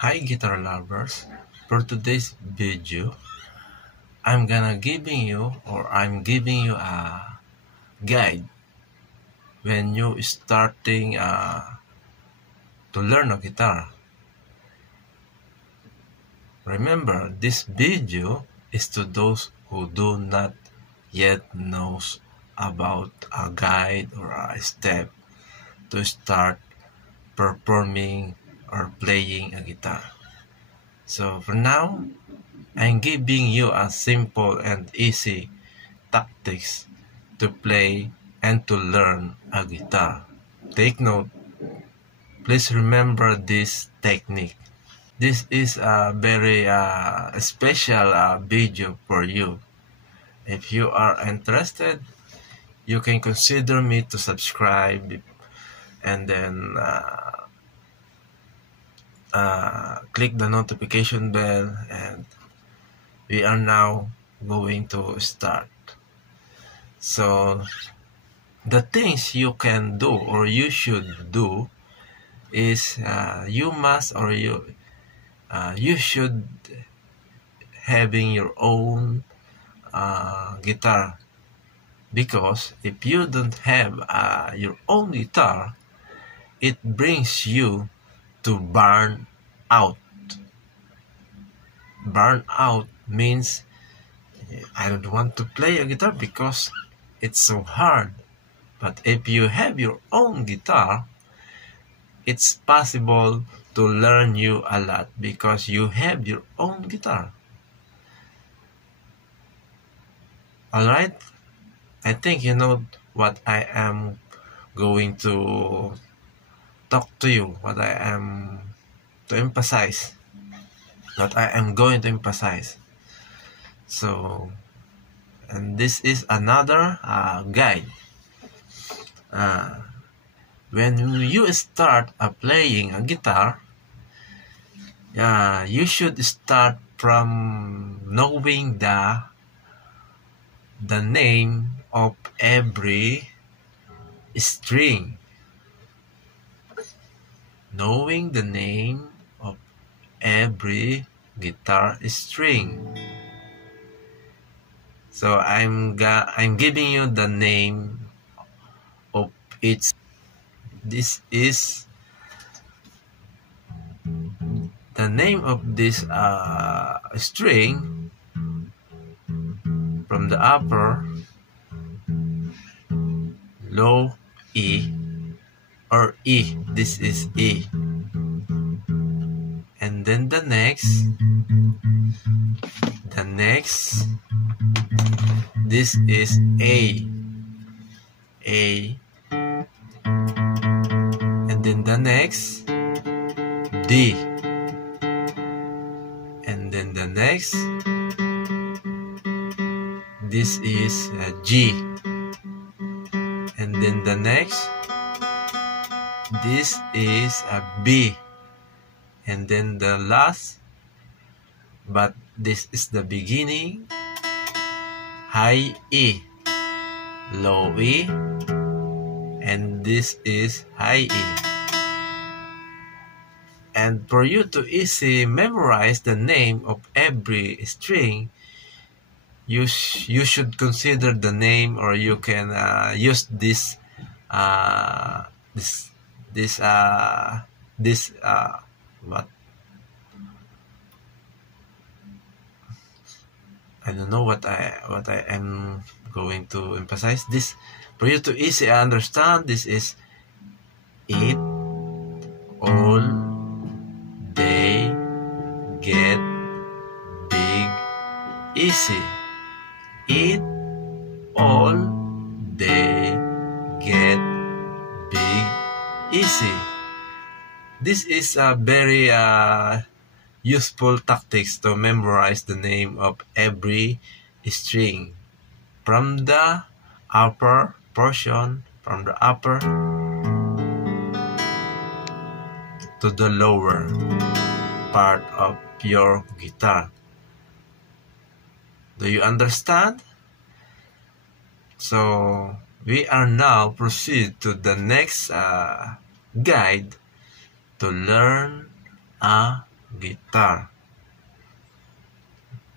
Hi guitar lovers, for today's video, I'm giving you a guide when you starting to learn a guitar. Remember, this video is to those who do not yet knows about a guide or a step to start performing or playing a guitar. So for now, I'm giving you a simple and easy tactics to play and to learn a guitar. Take note, please remember this technique. This is a very special video for you. If you are interested, you can consider me to subscribe and then click the notification bell, and we are now going to start. So the things you can do or you should do is you should having your own guitar, because if you don't have your own guitar, it brings you to burn out. Burn out means I don't want to play a guitar because it's so hard. But if you have your own guitar, it's possible to learn you a lot because you have your own guitar. Alright? I think you know what I am going to talk to you, what I am to emphasize, what I am going to emphasize. So, and this is another guide. When you start playing a guitar, you should start from knowing the name of every string. Knowing the name of every guitar string. So I'm giving you the name of each. This is the name of this string from the upper, low E or E. This is E. And then the next, this is A. And then the next, D. And then the next, this is G. And then the next, this is a B. And then the last, but this is the beginning, high E, low E, and this is high E. And for you to easily memorize the name of every string, you should consider the name, or you can use this what I don't know what I am going to emphasize. This for you to easily understand. This is it all day get big easy. It all day get big easy. This is a very useful tactics to memorize the name of every string from the upper portion, from the upper to the lower part of your guitar. Do you understand? So we are now proceed to the next guide to learn a guitar.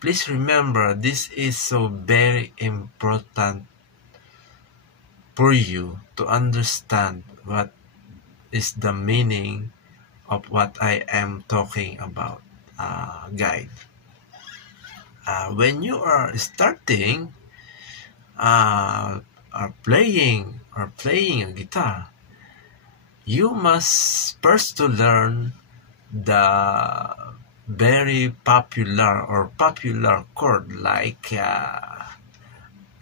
Please remember, this is so very important for you to understand what is the meaning of what I am talking about, guide. When you are starting or playing a guitar, you must first to learn the very popular chord, like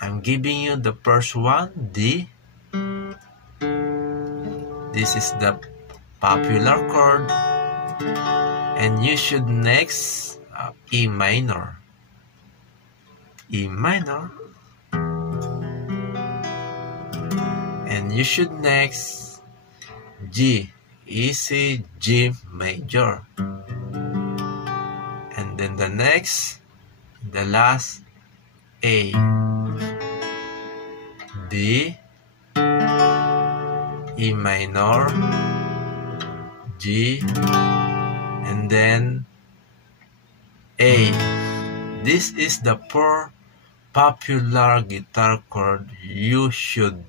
I'm giving you the first one, D. This is the popular chord, and you should next E minor, and you should next G, easy G major, and then the last A, D, E minor, G, and then A. This is the four popular guitar chord you should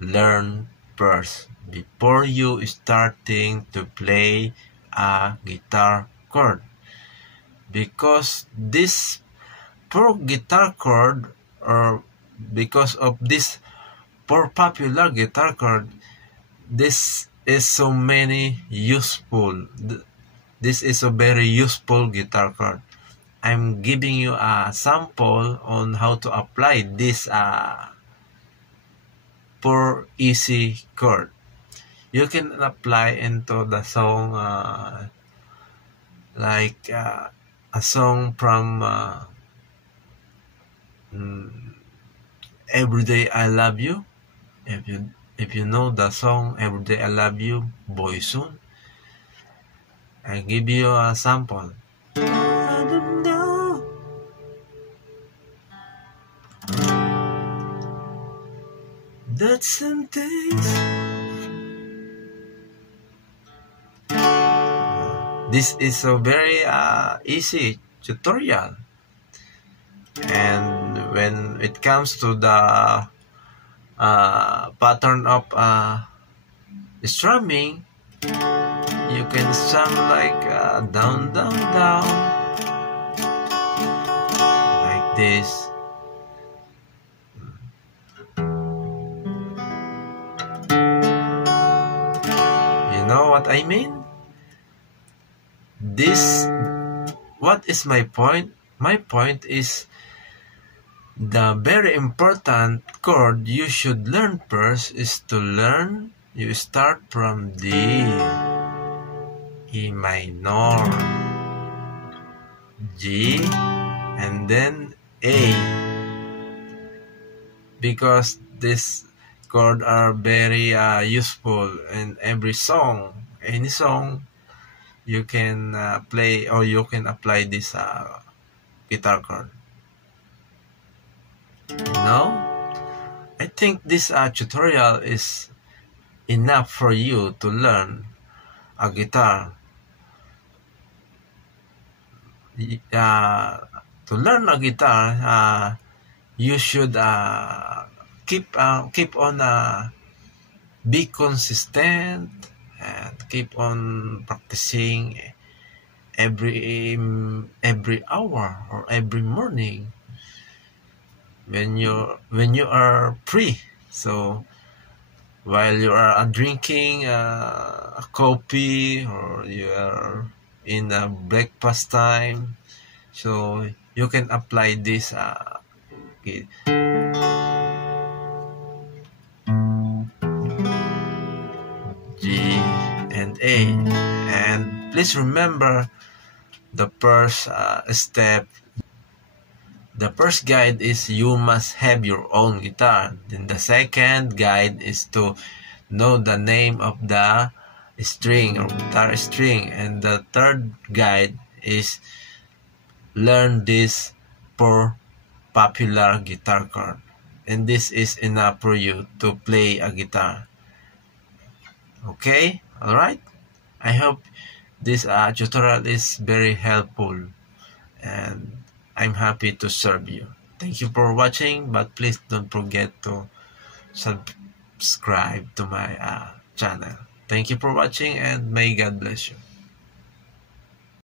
learn first before you starting to play a guitar chord, because this four guitar chord, or because of this four popular guitar chord, this is so many useful. This is a very useful guitar chord. I'm giving you a sample on how to apply this four easy chord. You can apply into the song like a song from Everyday I Love You. If you know the song Everyday I Love You, Boyzone, I'll give you a sample. I don't know. That some days. This is a very easy tutorial, and when it comes to the pattern of strumming, you can strum like down, down, down, like this. You know what I mean? What is my point? My point is the very important chord you should learn first is to learn. You start from D, E minor, G, and then A, because this chord are very useful in every song. Any song you can play, or you can apply this guitar chord. Now, I think this tutorial is enough for you to learn a guitar. To learn a guitar, you should keep on be consistent and keep on practicing every hour or every morning when you are free. So while you are drinking a coffee, or you are in a breakfast time, so you can apply this G and A. And please remember the first step. The first guide is you must have your own guitar. Then the second guide is to know the name of the string or guitar string. And the third guide is learn this four popular guitar chord. And this is enough for you to play a guitar. Okay? Alright? I hope This tutorial is very helpful, and I'm happy to serve you. Thank you for watching, but please don't forget to subscribe to my channel. Thank you for watching, and may God bless you.